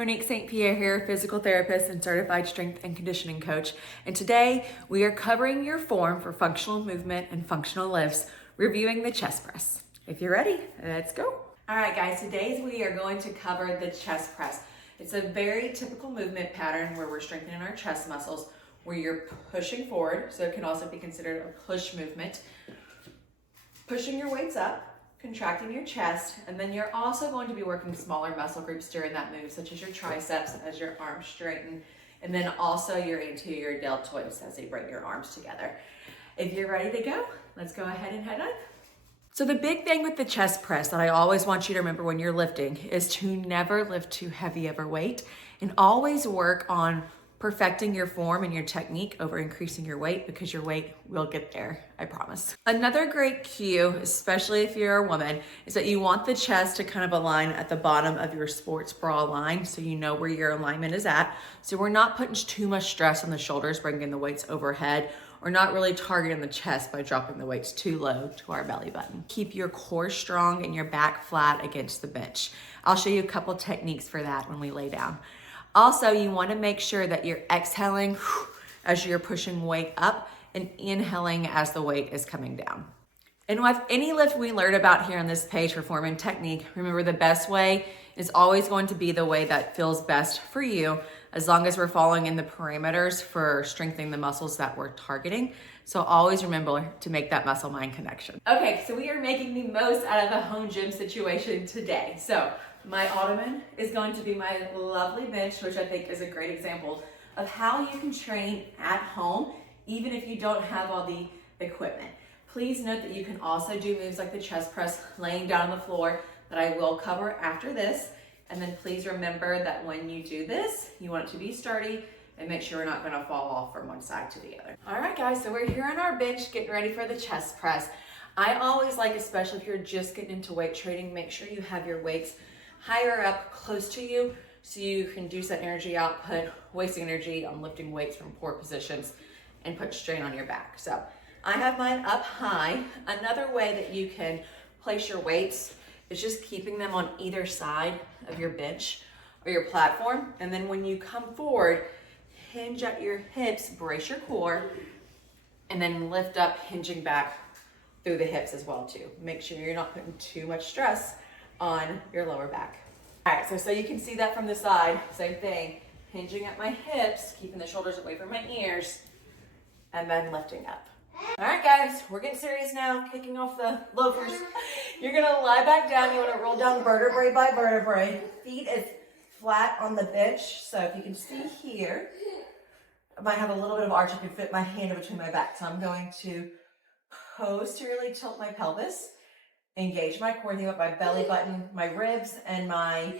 Monique St. Pierre here, physical therapist and certified strength and conditioning coach. And today we are covering your form for functional movement and functional lifts, reviewing the chest press. If you're ready, let's go. All right, guys, today we are going to cover the chest press. It's a very typical movement pattern where we're strengthening our chest muscles, where you're pushing forward. So it can also be considered a push movement. Pushing your weights up, contracting your chest, and then you're also going to be working smaller muscle groups during that move, such as your triceps as your arms straighten, and then also your anterior deltoids as they bring your arms together. If you're ready to go, let's go ahead and head on. So the big thing with the chest press that I always want you to remember when you're lifting is to never lift too heavy of a weight and always work on perfecting your form and your technique over increasing your weight, because your weight will get there, I promise. Another great cue, especially if you're a woman, is that you want the chest to kind of align at the bottom of your sports bra line so you know where your alignment is at. So we're not putting too much stress on the shoulders, bringing the weights overhead, or not really targeting the chest by dropping the weights too low to our belly button. Keep your core strong and your back flat against the bench. I'll show you a couple techniques for that when we lay down. Also, you want to make sure that you're exhaling as you're pushing weight up and inhaling as the weight is coming down. And with any lift we learn about here on this page for form and technique, remember the best way is always going to be the way that feels best for you, as long as we're following in the parameters for strengthening the muscles that we're targeting. So always remember to make that muscle-mind connection. Okay, so we are making the most out of a home gym situation today. So my ottoman is going to be my lovely bench, which I think is a great example of how you can train at home, even if you don't have all the equipment. Please note that you can also do moves like the chest press laying down on the floor that I will cover after this. And then please remember that when you do this, you want it to be sturdy and make sure we're not gonna fall off from one side to the other. All right, guys, so we're here on our bench getting ready for the chest press. I always like, especially if you're just getting into weight training, make sure you have your weights higher up close to you so you can reduce that energy output, wasting energy on lifting weights from poor positions and put strain on your back. So I have mine up high. Another way that you can place your weights is just keeping them on either side of your bench or your platform. And then when you come forward, hinge at your hips, brace your core, and then lift up, hinging back through the hips as well too. Make sure you're not putting too much stress on your lower back. All right, so you can see that from the side, same thing. Hinging at my hips, keeping the shoulders away from my ears, and then lifting up. All right, guys, we're getting serious now, kicking off the loafers. You're gonna lie back down. You wanna roll down vertebrae by vertebrae. Feet is flat on the bench. So if you can see here, I might have a little bit of arch. I can fit my hand in between my back. So I'm going to posteriorly tilt my pelvis, engage my core, think about my belly button, my ribs, and my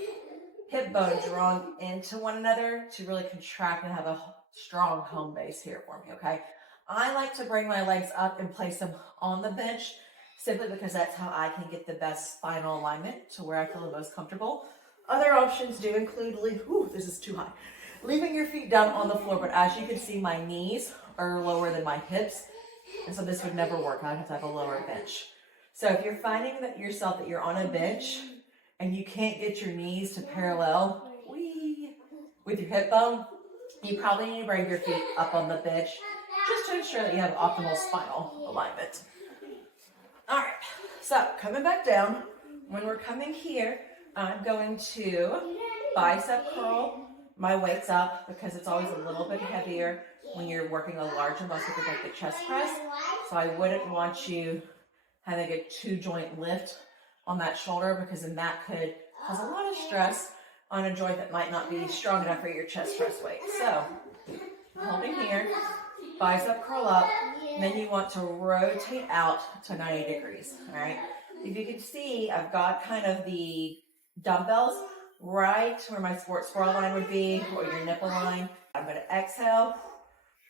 hip bone drawn into one another to really contract and have a strong home base here for me, okay? I like to bring my legs up and place them on the bench simply because that's how I can get the best spinal alignment to where I feel the most comfortable. Other options do include, this is too high, leaving your feet down on the floor, but as you can see, my knees are lower than my hips, and so this would never work. I have to have a lower bench. So if you're finding that yourself that you're on a bench and you can't get your knees to parallel with your hip bone, you probably need to bring your feet up on the bench just to ensure that you have optimal spinal alignment. All right, so coming back down, when we're coming here, I'm going to bicep curl my weights up because it's always a little bit heavier when you're working a larger muscle group like the chest press. So I wouldn't want you having a two joint lift on that shoulder, because then that could cause a lot of stress on a joint that might not be strong enough for your chest press weight. So holding here, bicep curl up, and then you want to rotate out to 90 degrees, all right? If you can see, I've got kind of the dumbbells right where my sports bra line would be, or your nipple line. I'm gonna exhale,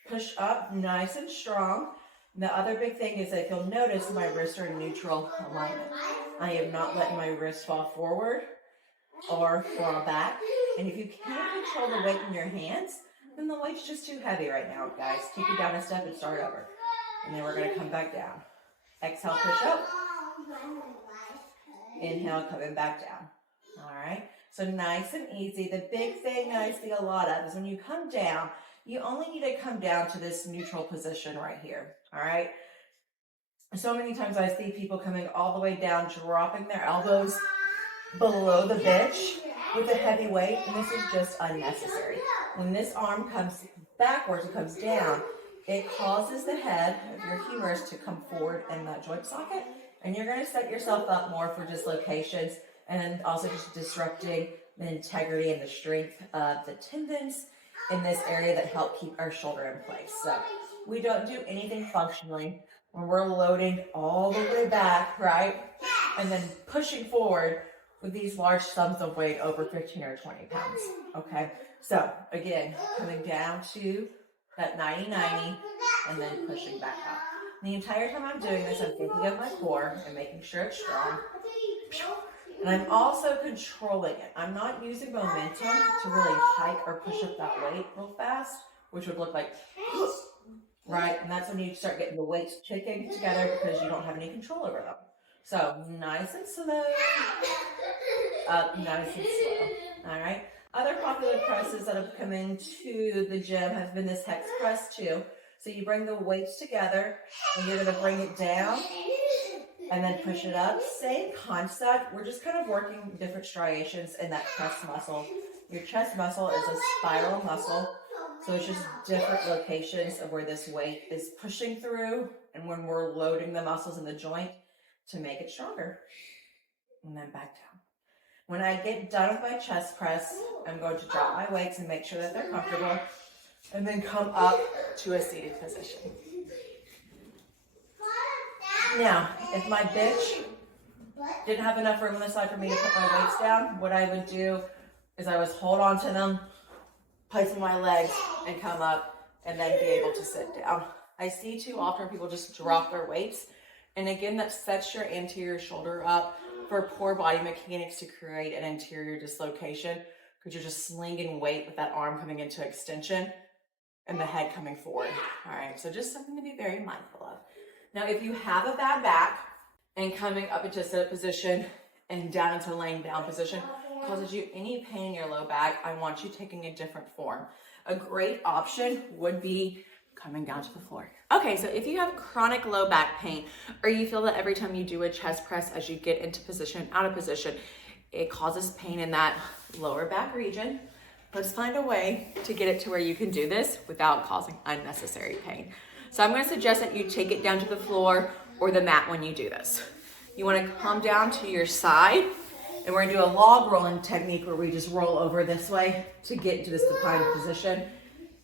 push up nice and strong. And the other big thing is that you'll notice my wrists are in neutral alignment. I am not letting my wrists fall forward or fall back. And if you can't control the weight in your hands, then the weight's just too heavy right now, guys. Take it down a step and start over. And then we're gonna come back down. Exhale, push up. Inhale, coming back down. All right. So nice and easy. The big thing that I see a lot of is when you come down, you only need to come down to this neutral position right here, all right? So many times I see people coming all the way down, dropping their elbows below the bench with a heavy weight, and this is just unnecessary. When this arm comes backwards, it comes down, it causes the head of your humerus to come forward in that joint socket, and you're going to set yourself up more for dislocations and also just disrupting the integrity and the strength of the tendons in this area that help keep our shoulder in place. So we don't do anything functionally when we're loading all the way back, right? And then pushing forward with these large sums of weight over 15 or 20 pounds, okay? So again, coming down to that 90-90 and then pushing back up. The entire time I'm doing this, I'm thinking of my core and making sure it's strong. And I'm also controlling it. I'm not using momentum to really hike or push up that weight real fast, which would look like, right? And that's when you start getting the weights kicking together because you don't have any control over them. So nice and slow, up, nice and slow, all right? Other popular presses that have come into the gym have been this hex press too. So you bring the weights together and you're gonna bring it down and then push it up. Same concept, we're just kind of working different striations in that chest muscle. Your chest muscle is a spiral muscle, so it's just different locations of where this weight is pushing through and when we're loading the muscles in the joint to make it stronger. And then back down. When I get done with my chest press, I'm going to drop my weights and make sure that they're comfortable and then come up to a seated position. Now, if my bench didn't have enough room on the side for me to put my weights down, what I would do is I would hold on to them, place my legs, and come up, and then be able to sit down. I see too often people just drop their weights, and again, that sets your anterior shoulder up for poor body mechanics to create an anterior dislocation because you're just slinging weight with that arm coming into extension and the head coming forward. All right, so just something to be very mindful of. Now, if you have a bad back and coming up into a sit position and down into laying down position causes you any pain in your low back, I want you taking a different form. A great option would be coming down to the floor. Okay, so if you have chronic low back pain, or you feel that every time you do a chest press as you get into position, out of position, it causes pain in that lower back region, let's find a way to get it to where you can do this without causing unnecessary pain. So I'm gonna suggest that you take it down to the floor or the mat when you do this. You wanna come down to your side, and we're gonna do a log rolling technique where we just roll over this way to get into this supine position.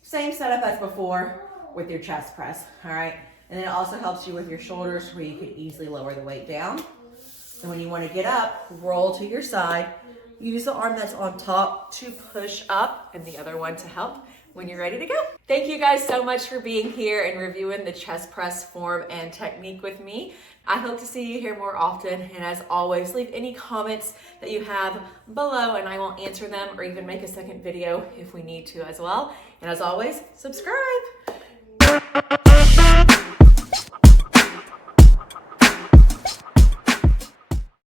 Same setup as before with your chest press, all right? And then it also helps you with your shoulders where you can easily lower the weight down. And when you wanna get up, roll to your side, use the arm that's on top to push up and the other one to help when you're ready to go. Thank you guys so much for being here and reviewing the chest press form and technique with me. I hope to see you here more often, and as always, leave any comments that you have below and I will answer them or even make a second video if we need to as well. And as always, subscribe.